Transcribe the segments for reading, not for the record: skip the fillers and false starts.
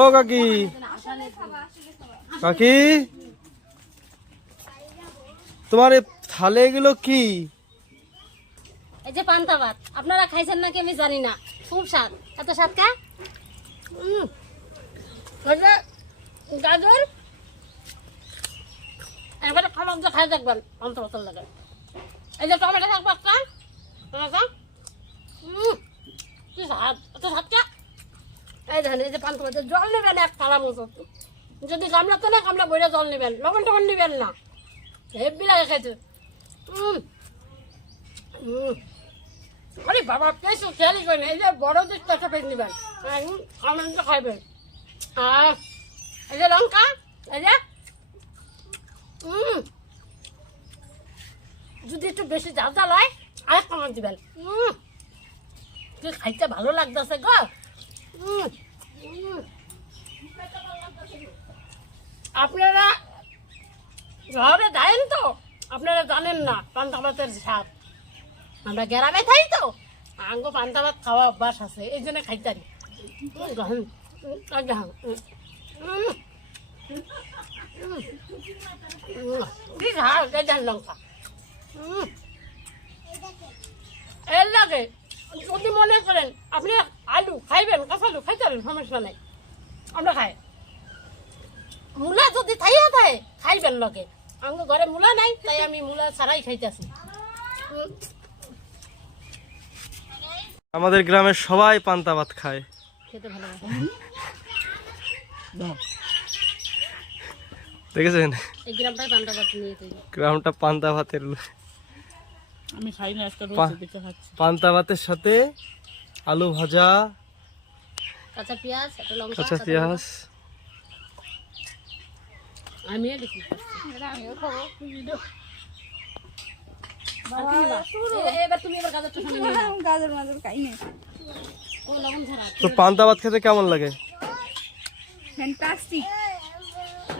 ও কাকি, কাকি তোমার এই থালে এগুলো কি? এই যে পান্তা ভাত, আপনারা খাইছেন নাকি আমি জানি না, খুব স্বাদ। এত স্বাদ কা? গাজর এবারে খাবার দিয়ে খাই দেখবেন, পান্তা ভাতের লাগে। এই যে টমেটো থাকবো একটা, কি স্বাদ, এত স্বাদ কা? এই দেখেন, এই যে পান্তা ভাতের জল নেবেন এক থালা মতো, যদি গামলাতে না গামলা বইরা জল নেবেন, লবণ টবণ নেবেন না, হেব্বি লাগে খাইতে। আরে বাবা, পেয়েছো খেয়ালই করেন, এই যে বড় দিকটা একটা পেয়ে নেবেন, খামেনটা খাইবেন। আর এই যে লঙ্কা, এই যে যদি একটু বেশি ঝাল ঝাল হয় আরেক কামড় দিবেন। কি খাইতে ভালো লাগতেছে গো। আপনারা শহরে যায়েন তো, আপনারা জানেন না পান্তা ভাতের স্বাদ। আমরা গ্রামে খাই তো, আঙ্গো পান্তা ভাত খাওয়া অভ্যাস আছে, এই জন্য খাইতারি। কি ঝাল, এই ঝাল লঙ্কা এর লাগে। যদি মনে করেন আপনি আলু খাইবেন, কাঁচা আলু খাইতারেন, সমস্যা নাই, আমরা খাই। মূলা যদি থাইয়া থাকে খাইবেন লগে, আমার ঘরে মূলা নাই তাই আমি মূলা ছাড়াই খাইতেছি। আমাদের গ্রামের সবাই পান্তা ভাত খায়, খেতে ভালো লাগে। দেখেছেন? এই গ্রামটাই পান্তা ভাত নিয়ে তৈরি। গ্রামটা পান্তা ভাতের, আমি খাই না, একটা পান্তা ভাতের সাথে আলু ভাজা, কাঁচা পেঁয়াজ, একটা লঙ্কা, কাঁচা পেঁয়াজ। আমিও দেখি, আমিও খাবো। এবার তুমি এবার গাজরটা শুনে নিও। গাজর মাজর খাই না। ও লবণ ছাড়া। তো পান্তা ভাত খেতে কেমন লাগে? ফ্যান্টাস্টিক।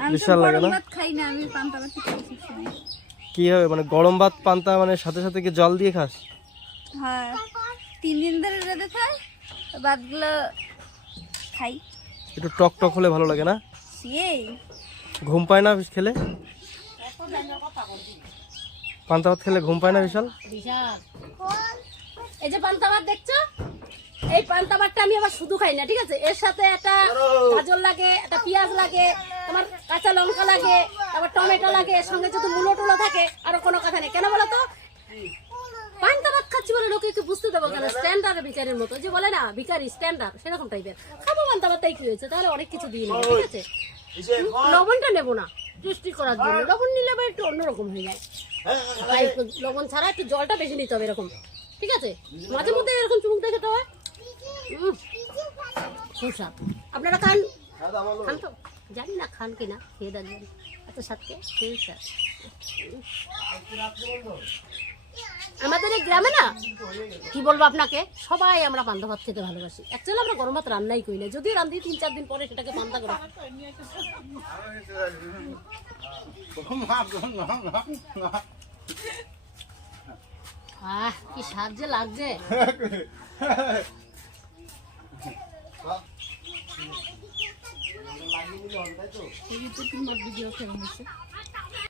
আমি বিশাল লাগে না? ভাত খাই না, আমি পান্তা ভাত খাই সবসময়। কি হবে মানে গরম ভাত পান্তা মানে সাথে সাথে কি জল দিয়ে খাস? হ্যাঁ, 3 দিন ধরে রেঁধে খাই, ভাতগুলো খাই। একটু টক টক হলে ভালো লাগে না? সেই ঘুম পায় না খেলে? পান্তা ভাত খেলে ঘুম পায় না বিশাল? বিশাল। এই যে পান্তা ভাত দেখছো, এই পান্তা ভাতটা আমি আবার শুধু খাই না, ঠিক আছে? এর সাথে একটা গাজর লাগে, একটা পেঁয়াজ লাগে, তোমার কাঁচা লঙ্কা লাগে, তারপর টমেটো লাগে, এর সঙ্গে যদি মূলো টুলো থাকে, আরো কোনো কথা নেই। কেন বলো তো? পান্তা ভাত খাচ্ছি বলে লোকে একটু বুঝতে দেবো কেন? স্ট্যান্ডার্ড ভিকারির মতো, যে বলে না ভিকারি স্ট্যান্ডার্ড, সেরকম টাইপের খাবো পান্তা ভাতটাই কি হয়েছে, তাহলে অনেক কিছু দিয়ে নেবো, ঠিক আছে? লবণটা নেবো না টেস্টি করার জন্য, লবণ নিলে আবার একটু অন্যরকম হয়ে যায়, তাই লবণ ছাড়া একটু জলটা বেশি নিতে হবে, এরকম, ঠিক আছে? মাঝে মধ্যে এরকম চুমুক দিয়ে খেতে হয়। আপনারা খান, খান তো, জানি না খান কিনা, খেয়ে দেখবেন এত স্বাদকে, খেয়ে স্বাদ। আমাদের এই গ্রামে না, কি বলবো আপনাকে, সবাই আমরা পান্তা ভাত খেতে ভালোবাসি। অ্যাকচুয়ালি আমরা গরম ভাত রান্নাই করি না, যদিও রান্ধি 3-4 দিন পরে সেটাকে পান্তা করে। কি স্বাদ যে লাগছে। ভিডিও কেমন হয়েছে?